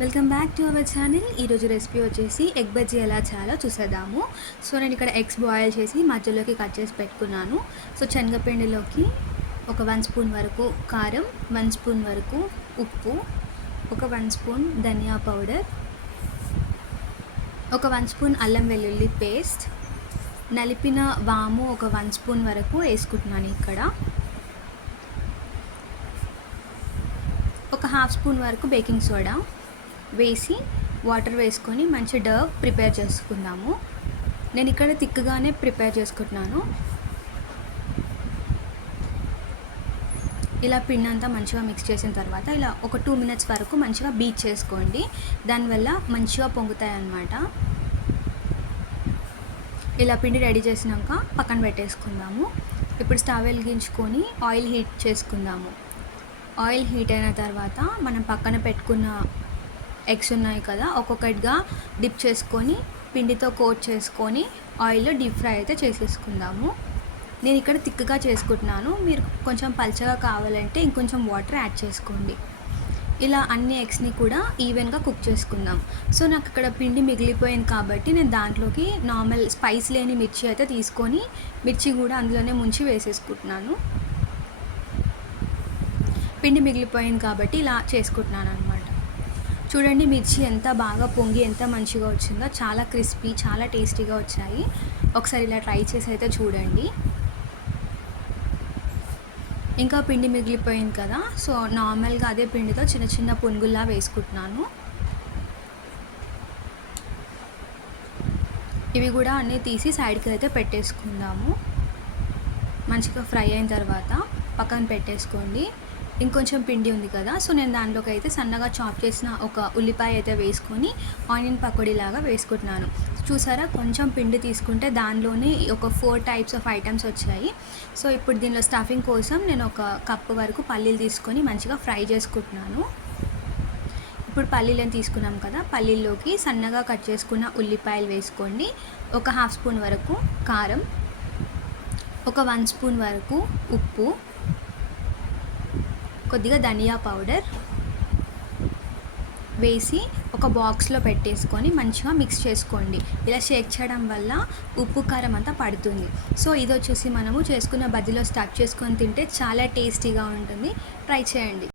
Welcome back to our channel. ఈరోజు recipe వచ్చేసి egg bajji ఎలా చేయాలో చూసేద్దాము. సో నేను ఇక్కడ ఎగ్స్ బాయిల్ చేసి మధ్యలోకి కట్ చేసి పెట్టుకున్నాను. సో శనగపిండిలోకి ఒక 1 స్పూన్ వరకు కారం, 1 స్పూన్ వరకు ఉప్పు, ఒక 1 స్పూన్ ధనియా పౌడర్, ఒక 1 స్పూన్ అల్లం వెల్లుల్లి పేస్ట్, నలిపిన వాము ఒక 1 స్పూన్ వరకు వేసుకుంటున్నాను. ఇక్కడ ఒక హాఫ్ స్పూన్ వరకు బేకింగ్ సోడా వేసి వాటర్ వేసుకొని మంచి డో ప్రిపేర్ చేసుకుందాము. నేను ఇక్కడ థిక్గానే ప్రిపేర్ చేసుకుంటున్నాను. ఇలా పిండి అంతా మంచిగా మిక్స్ చేసిన తర్వాత ఇలా ఒక 2 మినిట్స్ వరకు మంచిగా బీట్ చేసుకోండి. దానివల్ల మంచిగా పొంగుతాయి అన్నమాట. ఇలా పిండి రెడీ చేసినాక పక్కన పెట్టేసుకుందాము. ఇప్పుడు స్టవ్ వెలిగించుకొని ఆయిల్ హీట్ చేసుకుందాము. ఆయిల్ హీట్ అయిన తర్వాత మనం పక్కన పెట్టుకున్న ఎగ్స్ ఉన్నాయి కదా, ఒక్కొక్కటిగా డిప్ చేసుకొని పిండితో కోట్ చేసుకొని ఆయిల్లో డీప్ ఫ్రై అయితే చేసేసుకుందాము. నేను ఇక్కడ థిక్గా చేసుకుంటున్నాను. మీరు కొంచెం పల్చగా కావాలంటే ఇంకొంచెం వాటర్ యాడ్ చేసుకోండి. ఇలా అన్ని ఎగ్స్ని కూడా ఈవెన్గా కుక్ చేసుకుందాం. సో నాకు ఇక్కడ పిండి మిగిలిపోయింది కాబట్టి నేను దాంట్లోకి నార్మల్ స్పైస్ లేని మిర్చి అయితే తీసుకొని మిర్చి కూడా అందులోనే ముంచి వేసేసుకుంటున్నాను. పిండి మిగిలిపోయింది కాబట్టి ఇలా చేసుకుంటున్నాను అనమాట. చూడండి మిర్చి ఎంత బాగా పొంగి ఎంత మంచిగా వచ్చిందో, చాలా క్రిస్పీ చాలా టేస్టీగా వచ్చాయి. ఒకసారి ఇలా ట్రై చేసి అయితే చూడండి. ఇంకా పిండి మిగిలిపోయింది కదా, సో నార్మల్గా అదే పిండితో చిన్న చిన్న పునుగుల్లా వేసుకుంటున్నాను. ఇవి కూడా అన్నీ తీసి సైడ్కి అయితే పెట్టేసుకుందాము. మంచిగా ఫ్రై అయిన తర్వాత పక్కన పెట్టేసుకోండి. ఇంకొంచెం పిండి ఉంది కదా, సో నేను దాంట్లోకి అయితే సన్నగా చాప్ చేసిన ఒక ఉల్లిపాయ అయితే వేసుకొని ఆనియన్ పకోడీలాగా వేసుకుంటున్నాను. చూసారా, కొంచెం పిండి తీసుకుంటే దానిలోనే ఒక 4 టైప్స్ ఆఫ్ ఐటమ్స్ వచ్చాయి. సో ఇప్పుడు దీనిలో స్టఫింగ్ కోసం నేను ఒక కప్పు వరకు పల్లీలు తీసుకొని మంచిగా ఫ్రై చేసుకుంటున్నాను. ఇప్పుడు పల్లీలను తీసుకున్నాం కదా, పల్లీల్లోకి సన్నగా కట్ చేసుకున్న ఉల్లిపాయలు వేసుకోండి. ఒక హాఫ్ స్పూన్ వరకు కారం, ఒక 1 స్పూన్ వరకు ఉప్పు, కొద్దిగా ధనియా పౌడర్ వేసి ఒక బాక్స్లో పెట్టేసుకొని మంచిగా మిక్స్ చేసుకోండి. ఇలా షేక్ చేయడం వల్ల ఉప్పు కారం అంతా పడుతుంది. సో ఇది వచ్చేసి మనము చేసుకున్న బజ్జీలో స్టఫ్ చేసుకొని తింటే చాలా టేస్టీగా ఉంటుంది. ట్రై చేయండి.